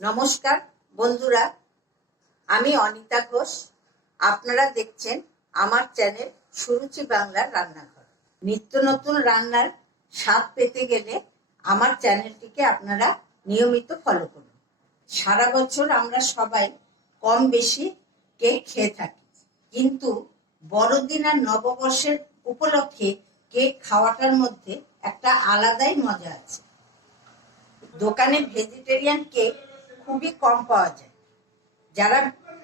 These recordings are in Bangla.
নমস্কার বন্ধুরা, আমি অনিতা ঘোষ। আপনারা দেখছেন আমার চ্যানেল সুরুচি বাংলার রান্নাঘর। নিত্য নতুন রান্নার স্বাদ পেতে গেলে আমার চ্যানেলটিকে আপনারা নিয়মিত ফলো করুন। সারা বছর আমরা সবাই কম বেশি কেক খেয়ে থাকি, কিন্তু বড়দিন আর নববর্ষের উপলক্ষে কেক খাওয়াটার মধ্যে একটা আলাদাই মজা আছে। দোকানে ভেজিটেরিয়ান কেক খুবই কম পাওয়া যায়। যারা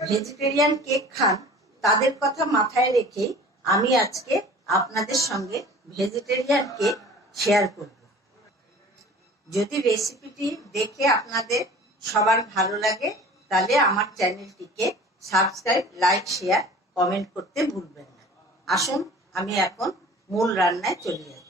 ভেজিটেরিয়ান কেক খান তাদের কথা মাথায় রেখেই আমি আজকে আপনাদের সঙ্গে ভেজিটেরিয়ান কেক শেয়ার করব। যদি রেসিপিটি দেখে আপনাদের সবার ভালো লাগে তাহলে আমার চ্যানেলটিকে সাবস্ক্রাইব, লাইক, শেয়ার, কমেন্ট করতে ভুলবেন না। আসুন আমি এখন মূল রান্নায় চলে যাচ্ছি।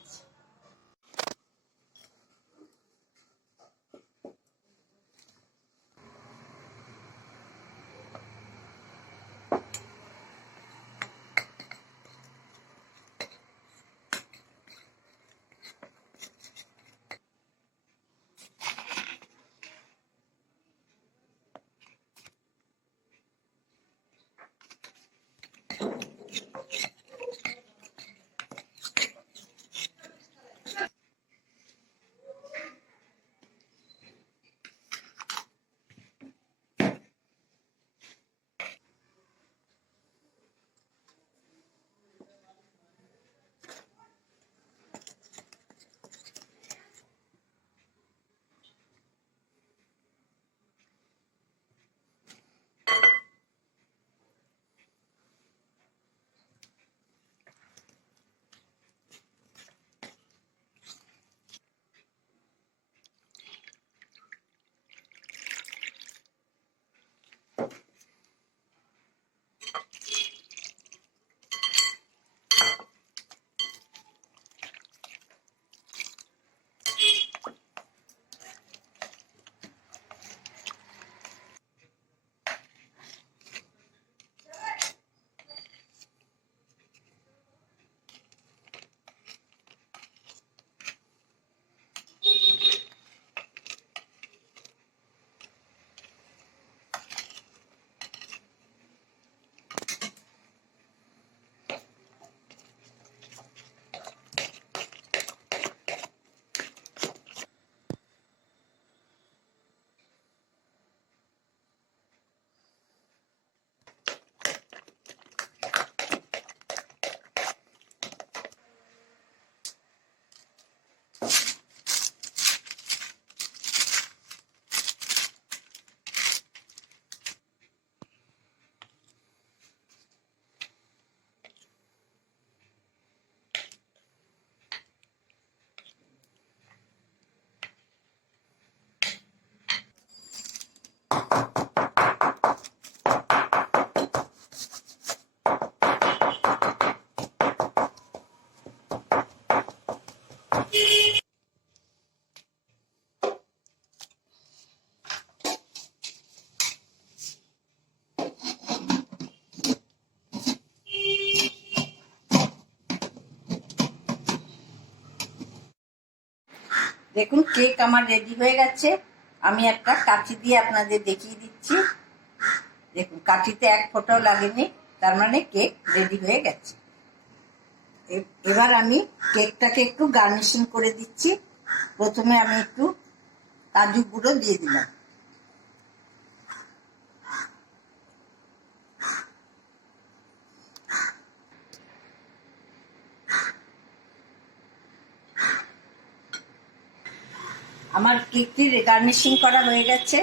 দেখুন, কেক আমার রেডি হয়ে গেছে। আমি একটা কাঠি দিয়ে আপনাদের দেখিয়ে দিচ্ছি। দেখুন, কাঠিতে এক ফোঁটাও লাগেনি, তার মানে কেক রেডি হয়ে গেছে। এবার আমি কেকটাকে একটু গার্নিশিং করে দিচ্ছি। প্রথমে আমি একটু কাজু গুঁড়ো দিয়ে দিলাম। আমার কেকটির গার্নিশিং করা হয়ে গেছে।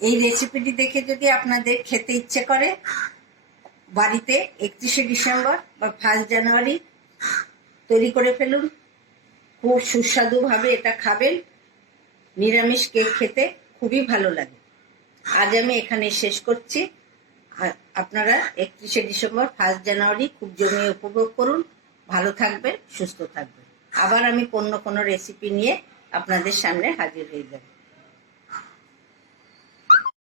এই রেসিপিটি দেখে যদি আপনাদের খেতে ইচ্ছে করে, বাড়িতে 31শে ডিসেম্বর বা 1 জানুয়ারি তৈরি করে ফেলুন। খুব সুস্বাদুভাবে এটা খাবেন। নিরামিষ কেক খেতে খুবই ভালো লাগে। আজ আমি এখানে শেষ করছি। আপনারা 31শে ডিসেম্বর, 1 জানুয়ারি খুব জমিয়ে উপভোগ করুন। ভালো থাকবেন, সুস্থ থাকবেন। আবার আমি কোনো রেসিপি নিয়ে আপনাদের সামনে হাজির হয়ে যাব।